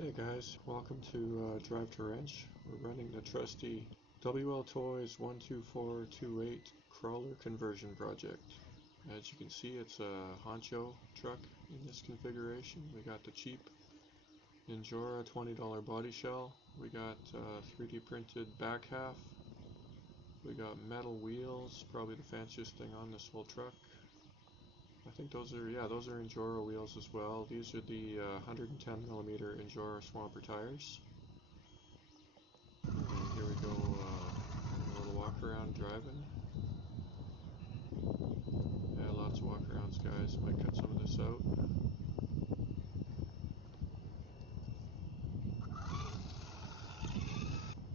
Hey guys, welcome to Drive to Wrench. We're running the trusty Wltoys 12428 crawler conversion project. As you can see, it's a Honcho truck in this configuration. We got the cheap Injora $20 body shell. We got 3D printed back half. We got metal wheels, probably the fanciest thing on this whole truck. I think those are Injora wheels as well. These are the 110mm Injora Swamper tires. And here we go, a little walk around driving. Yeah, lots of walk arounds, guys. Might cut some of this out.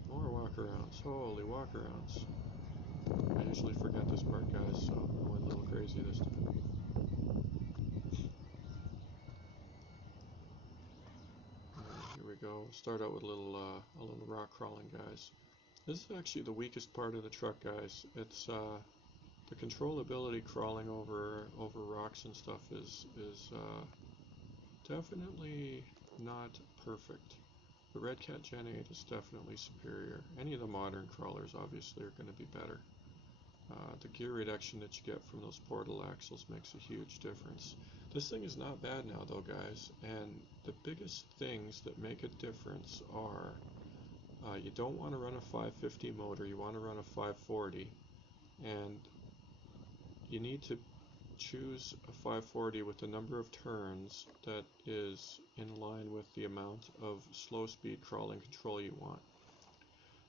More walk arounds. Holy walk arounds. I usually forget this part, guys, so I went a little crazy this time. Here we go. Start out with a little rock crawling, guys. This is actually the weakest part of the truck, guys. It's the controllability crawling over rocks and stuff is definitely not perfect. The Red Cat Gen 8 is definitely superior. Any of the modern crawlers obviously are going to be better. The gear reduction that you get from those portal axles makes a huge difference. This thing is not bad now though, guys, and the biggest things that make a difference are you don't want to run a 550 motor, you want to run a 540, and you need to choose a 540 with the number of turns that is in line with the amount of slow speed crawling control you want.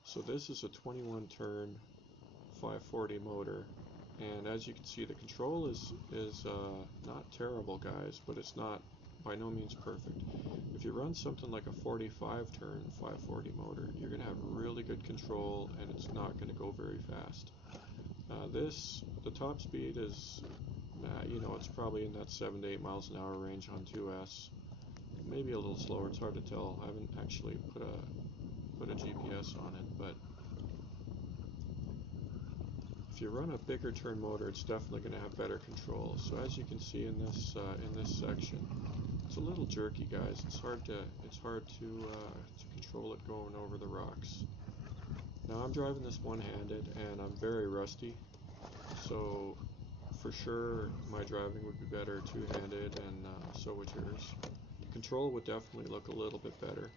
So this is a 21 turn 540 motor, and as you can see, the control is not terrible, guys, but it's not by no means perfect. If you run something like a 45 turn 540 motor, you're going to have really good control and it's not going to go very fast. The top speed is, it's probably in that 7 to 8 miles an hour range on 2S. Maybe a little slower, it's hard to tell. I haven't actually put a GPS on it, but if you run a bigger turn motor, it's definitely going to have better control. So as you can see in this section, it's a little jerky, guys. It's hard to control it going over the rocks. Now I'm driving this one-handed and I'm very rusty, so for sure my driving would be better two-handed, and so would yours. The control would definitely look a little bit better.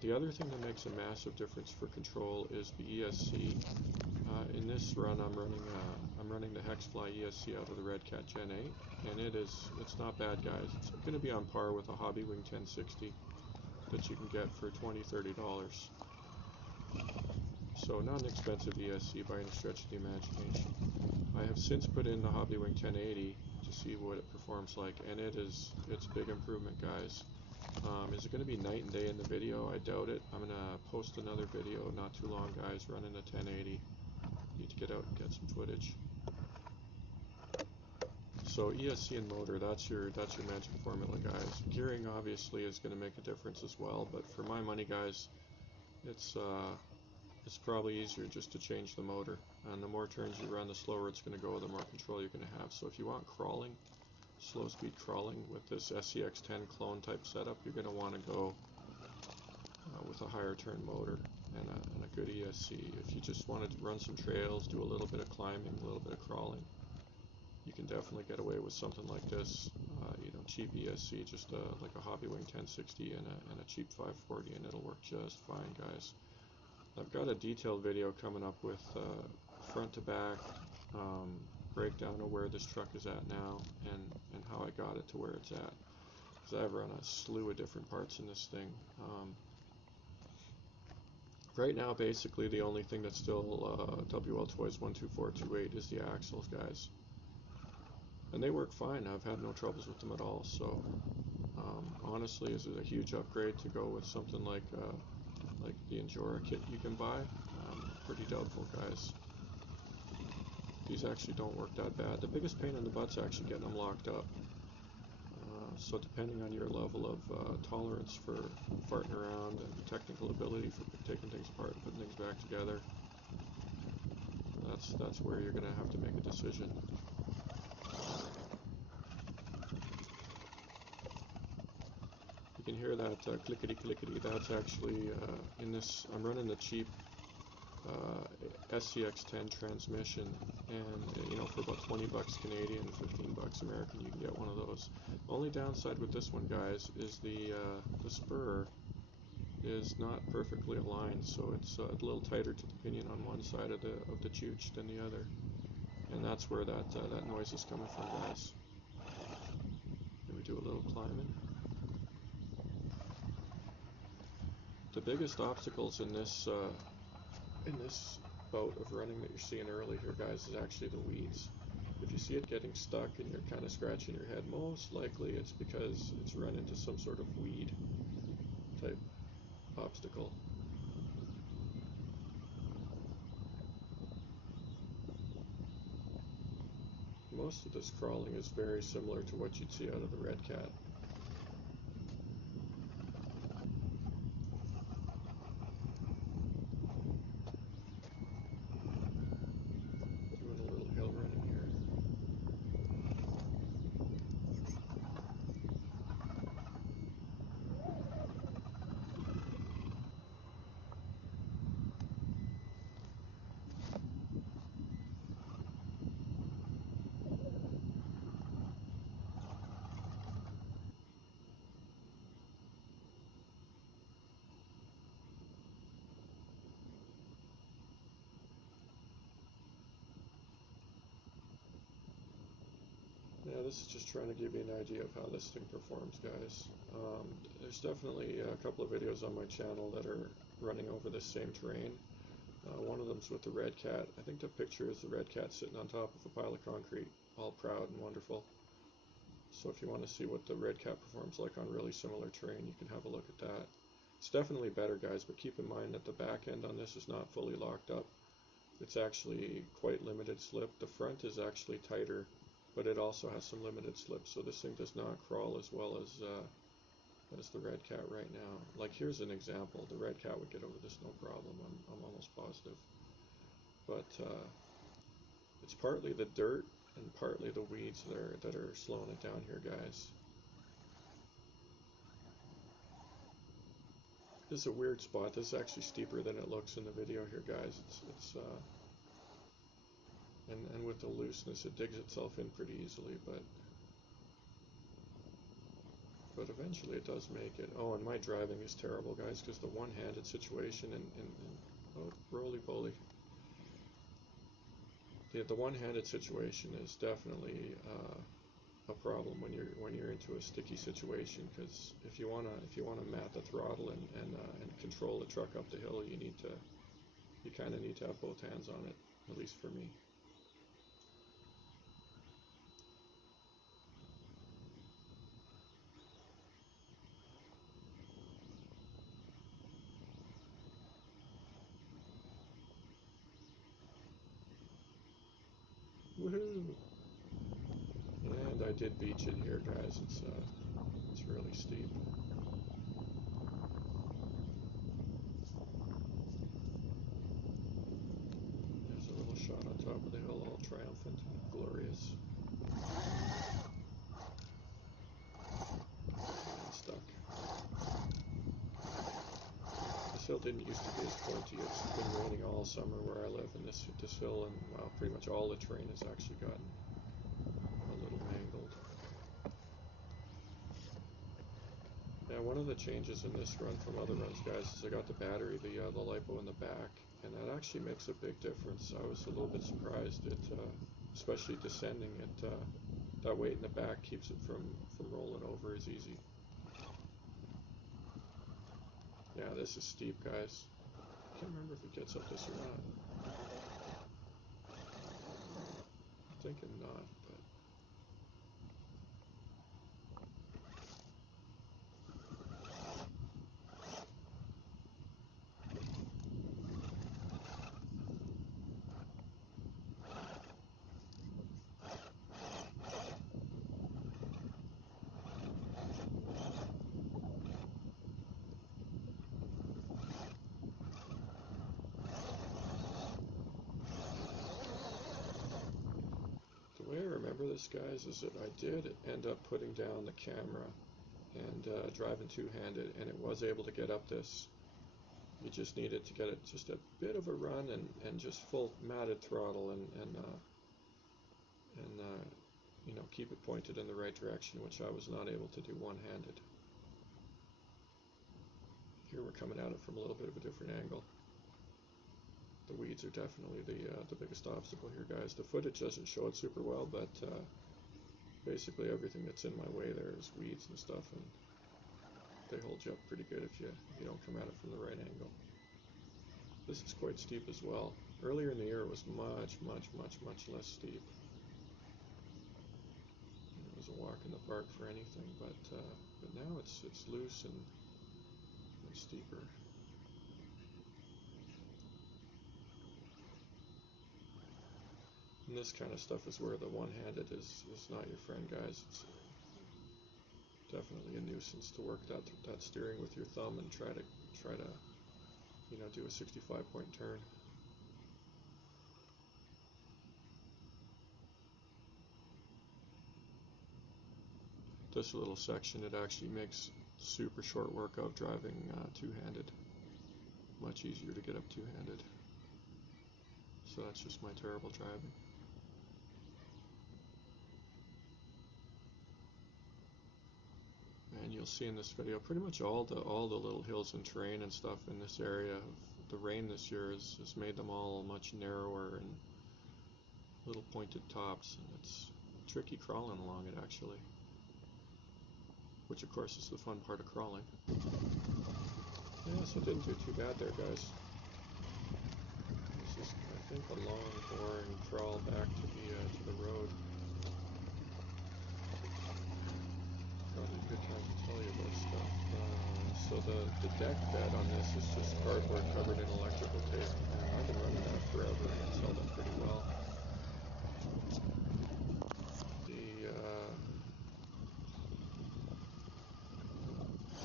The other thing that makes a massive difference for control is the ESC. In this run, I'm running the Hexfly ESC out of the Red Cat Gen 8, and it's not bad, guys. It's going to be on par with a Hobbywing 1060 that you can get for $20–30. So not an expensive ESC by any stretch of the imagination. I have since put in the Hobbywing 1080 to see what it performs like, and it's a big improvement, guys. Is it going to be night and day in the video? I doubt it. I'm going to post another video not too long, guys, running the 1080. Need to get out and get some footage. So ESC and motor, that's your magic formula, guys. Gearing obviously is going to make a difference as well, but for my money, guys, it's probably easier just to change the motor. And the more turns you run, the slower it's going to go, the more control you're going to have. So if you want crawling, slow speed crawling with this SCX10 clone type setup, you're going to want to go with a higher turn motor and a good ESC. If you just wanted to run some trails, do a little bit of climbing, a little bit of crawling, you can definitely get away with something like this. Cheap ESC, just like a Hobbywing 1060 and a cheap 540, and it'll work just fine, guys. I've got a detailed video coming up with front to back breakdown of where this truck is at now and how I got it to where it's at, because I've run a slew of different parts in this thing. Right now, basically, the only thing that's still Wltoys 12428 is the axles, guys. And they work fine. I've had no troubles with them at all. So, honestly, is it a huge upgrade to go with something like the Injora kit you can buy? Pretty doubtful, guys. These actually don't work that bad. The biggest pain in the butt's actually getting them locked up. So depending on your level of tolerance for farting around and technical ability for taking things apart and putting things back together, that's where you're going to have to make a decision. You can hear that clickety clickety. That's actually in this. I'm running the cheap SCX10 transmission, and you know, for about 20 bucks Canadian, 15 bucks American, you can get one of those. The only downside with this one, guys, is the spur is not perfectly aligned, so it's a little tighter to the pinion on one side of the chooch than the other, and that's where that noise is coming from, guys. Here we do a little climbing. The biggest obstacles in this bout of running that you're seeing early here, guys, is actually the weeds. If you see it getting stuck and you're kind of scratching your head, most likely it's because it's run into some sort of weed type obstacle. Most of this crawling is very similar to what you'd see out of the red cat. Doing a little hill running here. Yeah, this is just trying to give you an idea of how this thing performs, guys. There's definitely a couple of videos on my channel that are running over this same terrain. One of them's with the red cat. I think the picture is the red cat sitting on top of a pile of concrete, all proud and wonderful. So if you want to see what the red cat performs like on really similar terrain, you can have a look at that. It's definitely better, guys, but keep in mind that the back end on this is not fully locked up. It's actually quite limited slip. The front is actually tighter, but it also has some limited slip, so this thing does not crawl as well as the red cat right now. Like, here's an example. The red cat would get over this no problem, I'm almost positive. But it's partly the dirt and partly the weeds that are slowing it down here, guys. This is a weird spot. This is actually steeper than it looks in the video here, guys. And with the looseness, it digs itself in pretty easily, but eventually it does make it. Oh, and my driving is terrible, guys, because the one-handed situation and oh, roly-poly. The one-handed situation is definitely a problem when you're into a sticky situation, because if you wanna mat the throttle and control the truck up the hill, you kind of need to have both hands on it, at least for me. Woohoo! And I did beach it here, guys. It's really steep. There's a little shot on top of the hill, all triumphant and glorious. And stuck. This hill didn't used to be as pointy. It's been raining all summer where I live, and this hill and, well, pretty much all the terrain has actually gotten a little mangled. Yeah, one of the changes in this run from other runs, guys, is I got the battery, the LiPo in the back, and that actually makes a big difference. I was a little bit surprised. Especially descending, that weight in the back keeps it from rolling over as easy. Yeah, this is steep, guys. I can't remember if it gets up this or not. I'm thinking not, but the way I remember this, guys, is that I did end up putting down the camera, and and driving two-handed, and it was able to get up this. You just needed to get it just a bit of a run and just full matted throttle and you know, keep it pointed in the right direction, which I was not able to do one-handed. Here we're coming at it from a little bit of a different angle. The weeds are definitely the biggest obstacle here, guys. The footage doesn't show it super well, but basically everything that's in my way there is weeds and stuff, and they hold you up pretty good if you don't come at it from the right angle. This is quite steep as well. Earlier in the year it was much less steep. It was a walk in the park for anything, but now it's loose and steeper. And this kind of stuff is where the one-handed is not your friend, guys. It's definitely a nuisance to work that steering with your thumb and try to you know, do a 65-point turn. This little section, it actually makes super short work of driving two-handed. Much easier to get up two-handed. So that's just my terrible driving. And you'll see in this video pretty much all the little hills and terrain and stuff in this area. The rain this year has made them all much narrower and little pointed tops, and it's tricky crawling along it actually, which of course is the fun part of crawling. Yeah, so it didn't do too bad there, guys. This is, I think, a long, boring crawl back to the road. Probably a good time to tell you about stuff. So the deck bed on this is just cardboard covered in electrical tape. I've been running that forever and it's held up pretty well.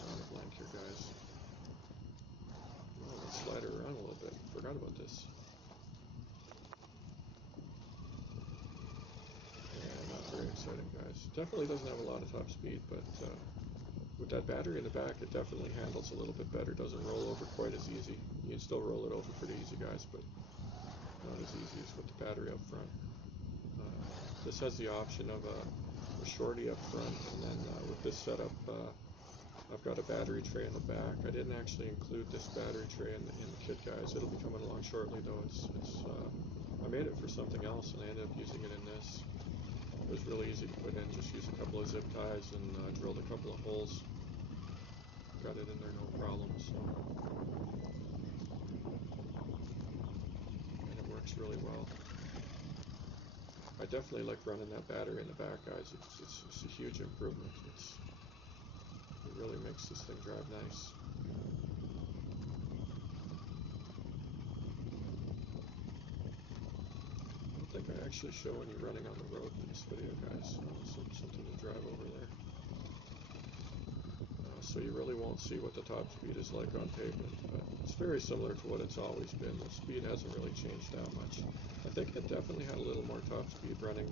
I'm a blank here, guys. Oh, let's slide her around a little bit. Forgot about this. Yeah, not very exciting, guys. Definitely doesn't have a lot of top speed, but with that battery in the back, it definitely handles a little bit better. Doesn't roll over quite as easy. You can still roll it over pretty easy, guys, but not as easy as with the battery up front. This has the option of a shorty up front, and then with this setup, I've got a battery tray in the back. I didn't actually include this battery tray in the kit, guys. It'll be coming along shortly, though. I made it for something else, and I ended up using it in this. It was really easy to put in. Just use a couple of zip ties and drilled a couple of holes. Got it in there no problem. So, and it works really well. I definitely like running that battery in the back, guys. It's a huge improvement. It really makes this thing drive nice. I don't think I actually show any running on the road in this video, guys. Something to drive over there. So you really won't see what the top speed is like on pavement, but it's very similar to what it's always been. The speed hasn't really changed that much. I think it definitely had a little more top speed running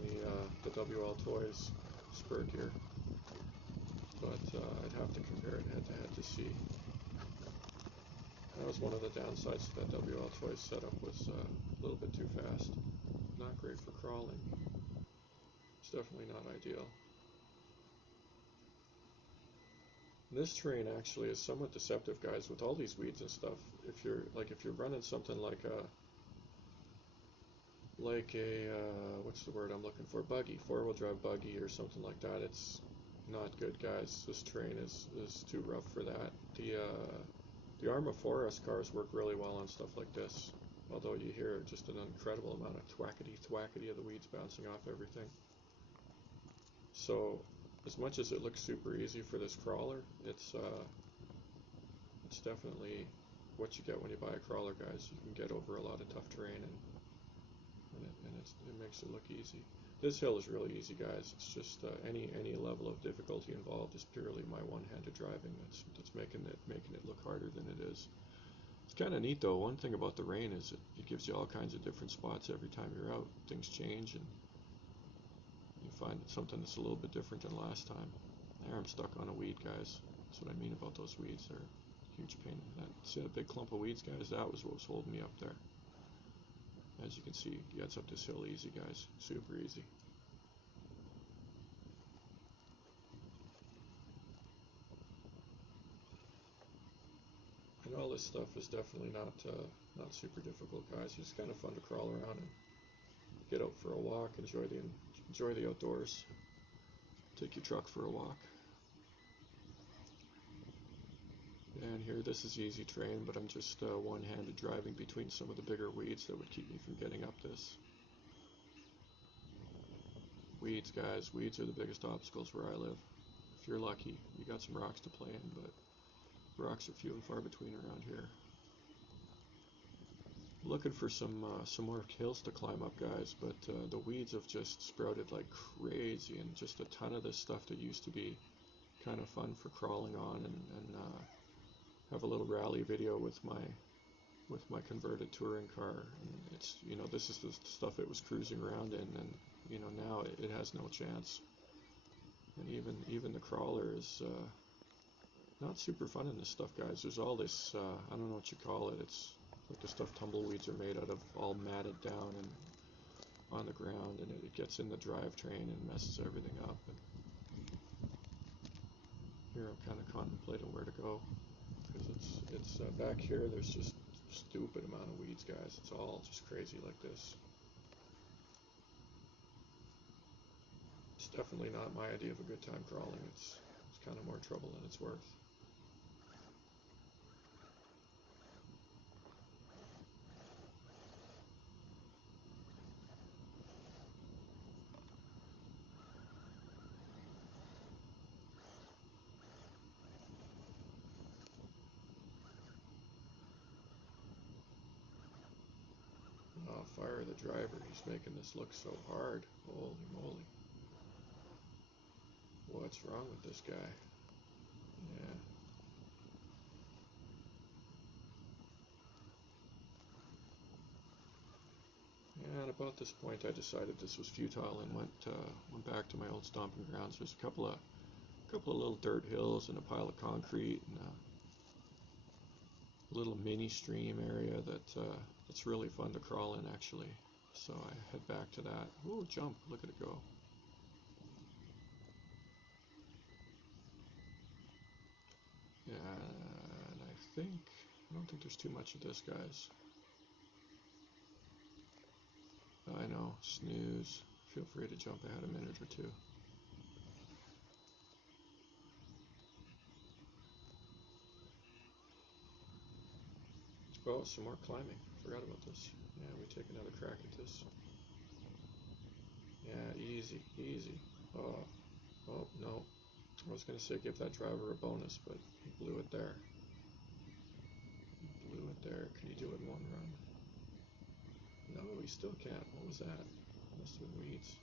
the Wltoys spur gear, but I'd have to compare it head to head to see. That was one of the downsides to that Wltoys setup, was a little bit too fast. Not great for crawling. It's definitely not ideal. This terrain actually is somewhat deceptive, guys, with all these weeds and stuff. If you're running something like a what's the word I'm looking for? Buggy, four-wheel drive buggy or something like that. It's not good, guys. This terrain is too rough for that. The Arma 4S cars work really well on stuff like this, although you hear just an incredible amount of thwackety of the weeds bouncing off everything. So, as much as it looks super easy for this crawler, it's definitely what you get when you buy a crawler, guys. You can get over a lot of tough terrain, and it makes it look easy. This hill is really easy, guys. It's just any level of difficulty involved is purely my one-handed driving that's making it look harder than it is. It's kind of neat, though. One thing about the rain is it gives you all kinds of different spots every time you're out. Things change, and you find something that's a little bit different than last time. There, I'm stuck on a weed, guys. That's what I mean about those weeds. They're a huge pain. See that big clump of weeds, guys? That was what was holding me up there. As you can see, it gets up this hill easy, guys. Super easy. And all this stuff is definitely not super difficult, guys. It's kind of fun to crawl around and get out for a walk, enjoy the outdoors. Take your truck for a walk. And here, this is easy terrain, but I'm just one-handed driving between some of the bigger weeds that would keep me from getting up this. Weeds, guys. Weeds are the biggest obstacles where I live. If you're lucky, you got some rocks to play in, but rocks are few and far between around here. Looking for some more hills to climb up, guys, but the weeds have just sprouted like crazy, and just a ton of this stuff that used to be kind of fun for crawling on, and have a little rally video with my converted touring car. And it's, you know, this is the stuff it was cruising around in, and you know, now it has no chance. And even the crawler is not super fun in this stuff, guys. There's all this I don't know what you call it. It's like the stuff tumbleweeds are made out of, all matted down and on the ground, and it gets in the drivetrain and messes everything up. And here I'm kind of contemplating where to go, because it's back here. There's just stupid amount of weeds, guys. It's all just crazy like this. It's definitely not my idea of a good time crawling. It's kind of more trouble than it's worth. Oh, fire the driver. He's making this look so hard. Holy moly. What's wrong with this guy? Yeah. And about this point, I decided this was futile and went back to my old stomping grounds. There's a couple of little dirt hills and a pile of concrete, and a little mini stream area that's really fun to crawl in, actually. So I head back to that. Ooh, jump! Look at it go. Yeah, and I don't think there's too much of this, guys. I know, snooze. Feel free to jump ahead a minute or two. Oh, some more climbing. Forgot about this. Yeah, we take another crack at this. Yeah, easy, easy. Oh, oh, no. I was going to say give that driver a bonus, but he blew it there. He blew it there. Can he do it in one run? No, he still can't. What was that? Must have been weeds.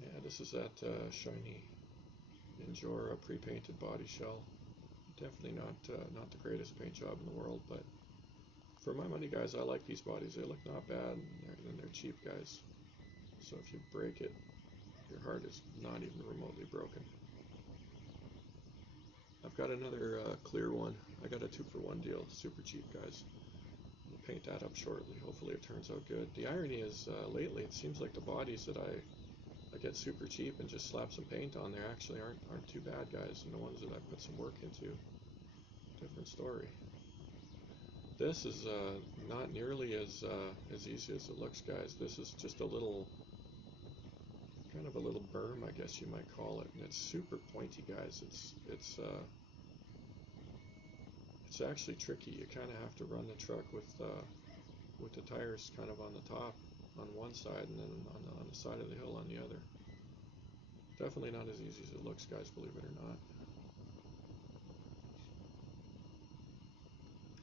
Yeah, this is that shiny Injora pre-painted body shell. Definitely not the greatest paint job in the world, but for my money, guys, I like these bodies. They look not bad, and they're cheap, guys. So if you break it, your heart is not even remotely broken. I've got another clear one. I got a 2-for-1 deal. Super cheap, guys. We'll paint that up shortly. Hopefully it turns out good. The irony is, lately, it seems like the bodies that I get super cheap and just slap some paint on there actually aren't too bad, guys. And the ones that I put some work into, different story. This is not nearly as easy as it looks, guys. This is just a little, kind of a little berm, I guess you might call it, and it's super pointy, guys. It's actually tricky. You kind of have to run the truck with the tires kind of on the top on one side, and then on the side of the hill on the other. Definitely not as easy as it looks, guys, believe it or not.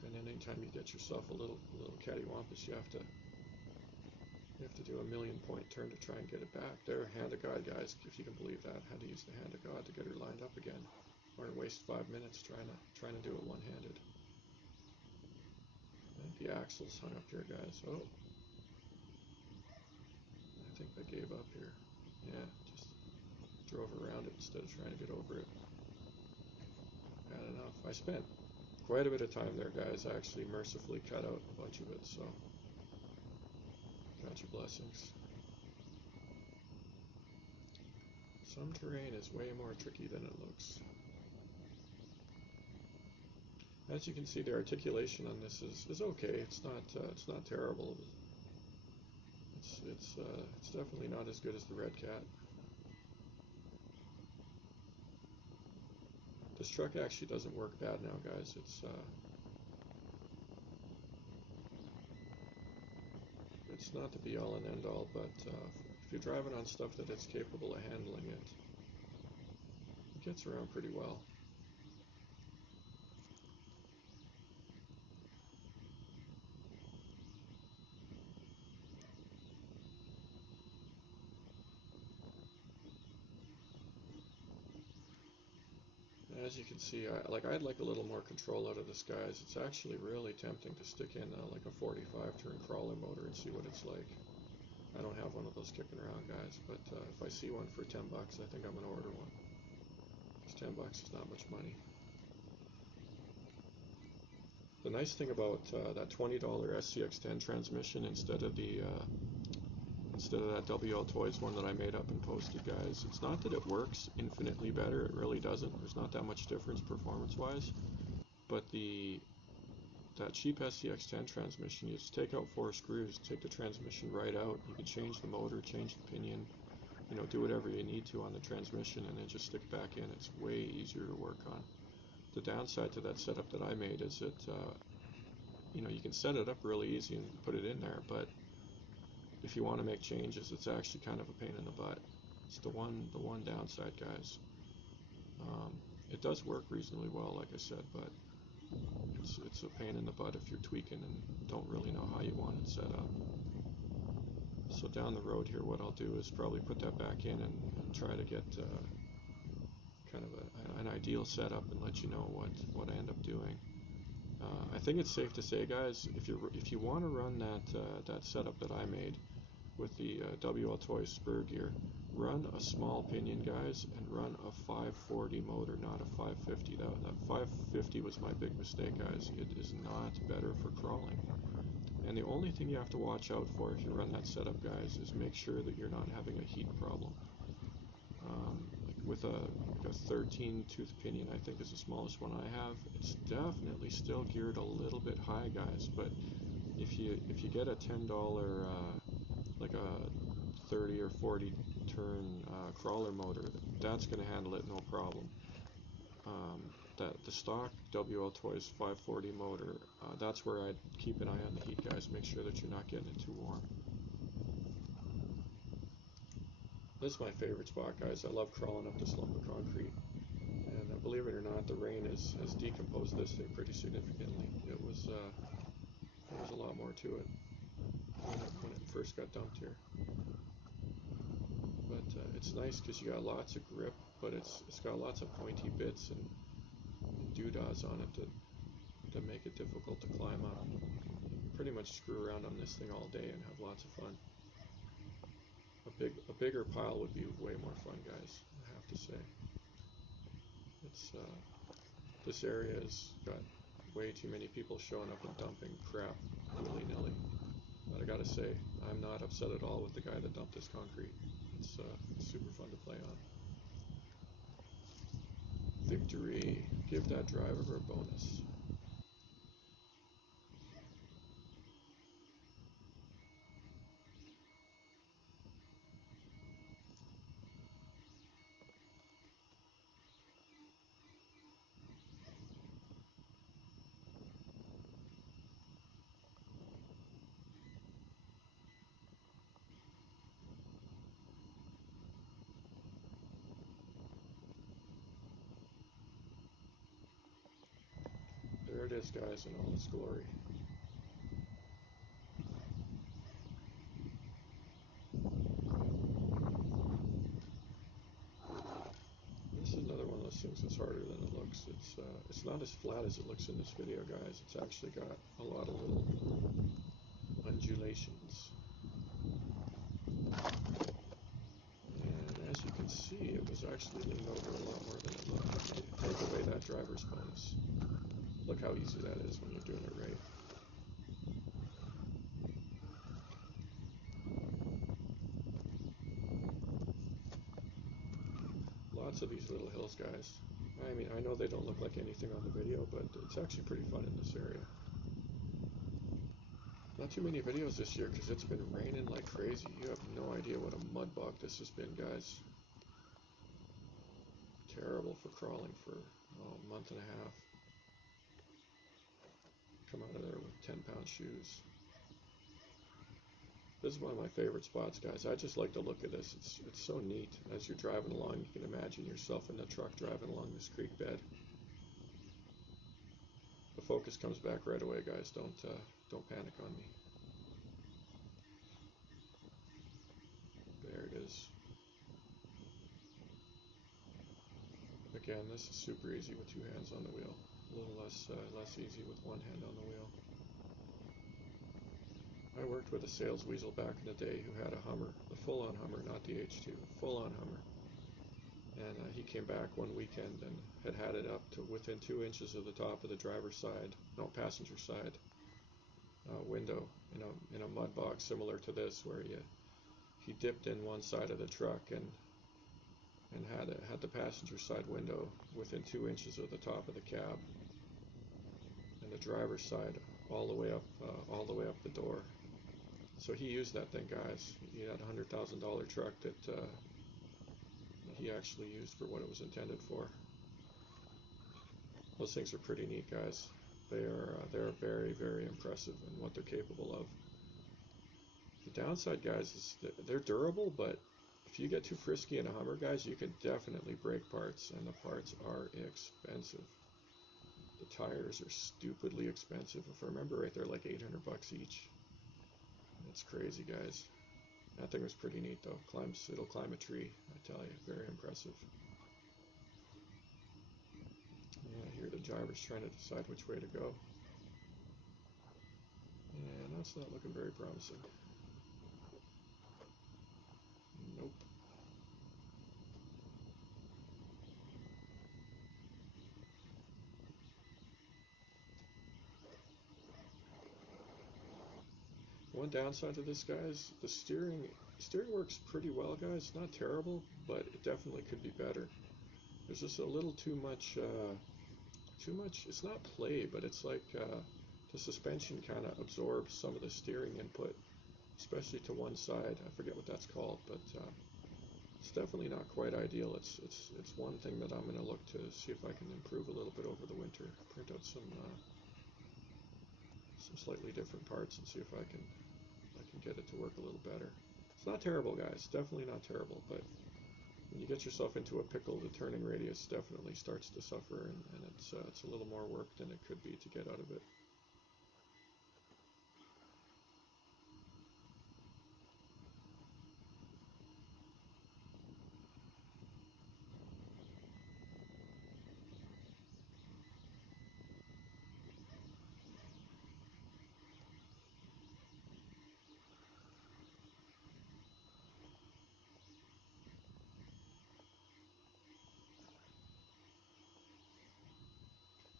And then anytime you get yourself a little cattywampus, you have to do a 1,000,000-point turn to try and get it back. There, hand of God, guys, if you can believe that. Had to use the hand of God to get her lined up again, or waste 5 minutes trying to do it one-handed. I think the axle's hung up here, guys. Oh, think I gave up here. Yeah, just drove around it instead of trying to get over it. Had enough. I spent quite a bit of time there, guys. I actually mercifully cut out a bunch of it, so count your blessings. Some terrain is way more tricky than it looks. As you can see, the articulation on this is okay. It's not terrible. It's definitely not as good as the Red Cat. This truck actually doesn't work bad now, guys. It's not the be-all and end-all, but if you're driving on stuff that it's capable of handling, it gets around pretty well. As you can see, I'd like a little more control out of this, guys. It's actually really tempting to stick in like a 45 turn crawler motor and see what it's like. I don't have one of those kicking around, guys, but if I see one for 10 bucks, I think I'm going to order one. Because 10 bucks is not much money. The nice thing about that $20 SCX10 transmission instead of that Wltoys one that I made up and posted, guys, it's not that it works infinitely better. It really doesn't. There's not that much difference performance-wise. But that cheap SCX10 transmission, you just take out 4 screws, take the transmission right out. You can change the motor, change the pinion, do whatever you need to on the transmission, and then just stick it back in. It's way easier to work on. The downside to that setup that I made is that you can set it up really easy and put it in there, but if you want to make changes, it's actually kind of a pain in the butt. It's the one downside, guys. It does work reasonably well, like I said, but it's a pain in the butt if you're tweaking and don't really know how you want it set up. So down the road here, what I'll do is probably put that back in and try to get kind of an ideal setup and let you know what I end up doing. I think it's safe to say, guys, if you want to run that setup that I made with the Wltoys spur gear, run a small pinion, guys, and run a 540 motor, not a 550. That 550 was my big mistake, guys. It is not better for crawling. And the only thing you have to watch out for if you run that setup, guys, is make sure that you're not having a heat problem. Like with a 13 tooth pinion, I think is the smallest one I have. It's definitely still geared a little bit high, guys, but if you get a $10 like a 30 or 40 turn crawler motor, that's going to handle it no problem. The stock Wltoys 540 motor, that's where I'd keep an eye on the heat, guys. Make sure that you're not getting it too warm. This is my favorite spot, guys. I love crawling up this lump of concrete. And believe it or not, the rain has decomposed this thing pretty significantly. It was there was a lot more to it when it first got dumped here. But it's nice because you got lots of grip, but it's got lots of pointy bits and doodads on it that make it difficult to climb up. You can pretty much screw around on this thing all day and have lots of fun. A bigger pile would be way more fun, guys, I have to say. It's this area has got way too many people showing up and dumping crap willy-nilly. But I gotta say, I'm not upset at all with the guy that dumped this concrete. It's super fun to play on. Victory! Give that driver a bonus. There it is, guys, in all its glory. This is another one of those things that's harder than it looks. It's not as flat as it looks in this video, guys. It's actually got a lot of little undulations. see, it was actually leaned over a lot more than it looked. If you take away that driver's bonus. Look how easy that is when you're doing it right. Lots of these little hills, guys. I mean, I know they don't look like anything on the video, but it's actually pretty fun in this area. Not too many videos this year because it's been raining like crazy. You have no idea what a mud bog this has been, guys. Terrible for crawling for a month and a half. Come out of there with 10-pound shoes. This is one of my favorite spots, guys. I just like the look of this. It's so neat. As you're driving along, you can imagine yourself in the truck driving along this creek bed. The focus comes back right away, guys. Don't panic on me. There it is. Again, this is super easy with two hands on the wheel. A little less easy with one hand on the wheel. I worked with a sales weasel back in the day who had a Hummer, the full-on Hummer, not the H2, full-on Hummer. And he came back one weekend and had it up to within 2 inches of the top of the driver's side, no, passenger side window in a mud box similar to this, where he dipped in one side of the truck and had the passenger side window within 2 inches of the top of the cab, and the driver's side all the way up the door. So he used that thing, guys. He had a $100,000 truck that he actually used for what it was intended for. Those things are pretty neat, guys. They're very, very impressive in what they're capable of. The downside, guys, is that they're durable, but if you get too frisky in a Hummer, guys, you can definitely break parts, and the parts are expensive. The tires are stupidly expensive. If I remember right, they're like $800 each. It's crazy, guys. That thing was pretty neat, though. It'll climb a tree, I tell you. Very impressive. Yeah, here the driver's trying to decide which way to go. And that's not looking very promising. Nope. One downside to this, guys, the steering works pretty well, guys. Not terrible, but it definitely could be better. There's just a little too much, it's not play, but it's like the suspension kind of absorbs some of the steering input, especially to one side. I forget what that's called, but it's definitely not quite ideal. It's one thing that I'm going to look to see if I can improve a little bit over the winter. Print out some slightly different parts and see if I can get it to work a little better. It's not terrible, guys. Definitely not terrible, but when you get yourself into a pickle, the turning radius definitely starts to suffer, and it's a little more work than it could be to get out of it.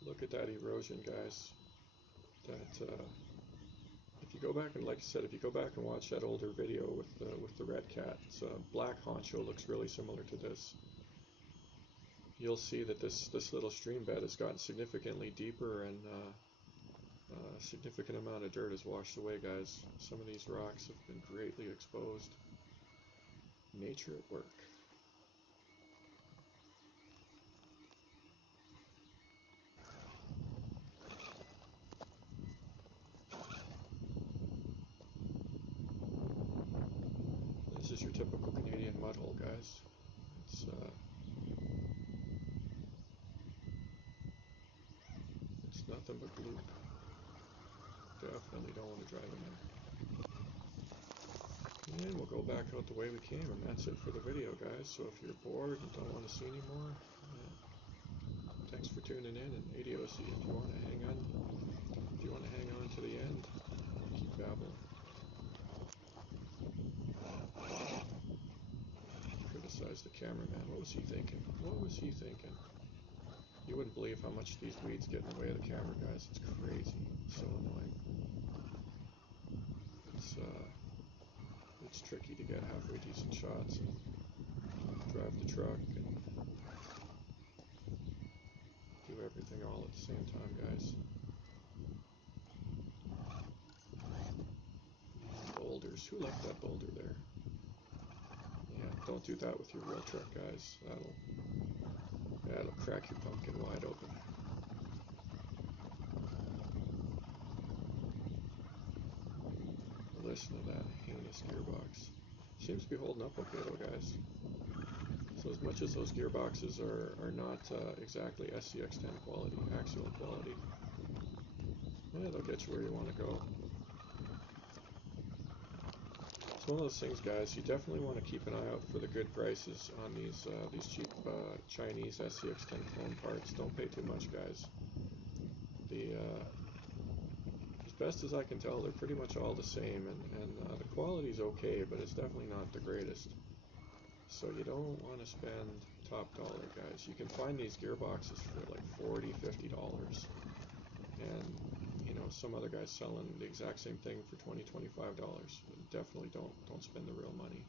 Look at that erosion, guys. That if you go back and, like I said, if you go back and watch that older video with the red cat, it's black Honcho, looks really similar to this. You'll see that this little stream bed has gotten significantly deeper, and a significant amount of dirt is washed away, guys. Some of these rocks have been greatly exposed. Nature at work. This is your typical Canadian mud hole, guys. It's nothing but gloop. Definitely don't want to drive in there. And we'll go back out the way we came, and that's it for the video, guys. So if you're bored and don't want to see anymore, thanks for tuning in, and adios. If you want to hang on to the end, keep babbling. Criticize was the cameraman. What was he thinking? What was he thinking? You wouldn't believe how much these weeds get in the way of the camera, guys. It's crazy. It's so annoying. It's tricky to get halfway decent shots and drive the truck and do everything all at the same time, guys. Boulders. Who left that boulder there? Yeah, don't do that with your wheel truck, guys. That'll crack your pumpkin wide open. Listen to that heinous gearbox. Seems to be holding up okay though, guys. So as much as those gearboxes are not exactly SCX10 quality, axial quality, yeah, they'll get you where you want to go. It's one of those things, guys. You definitely want to keep an eye out for the good prices on these cheap Chinese SCX10 clone parts. Don't pay too much, guys. As best as I can tell, they're pretty much all the same, and the quality's okay, but it's definitely not the greatest. So you don't want to spend top dollar, guys. You can find these gearboxes for like $40, $50, and you know some other guys selling the exact same thing for $20, $25. Definitely don't spend the real money.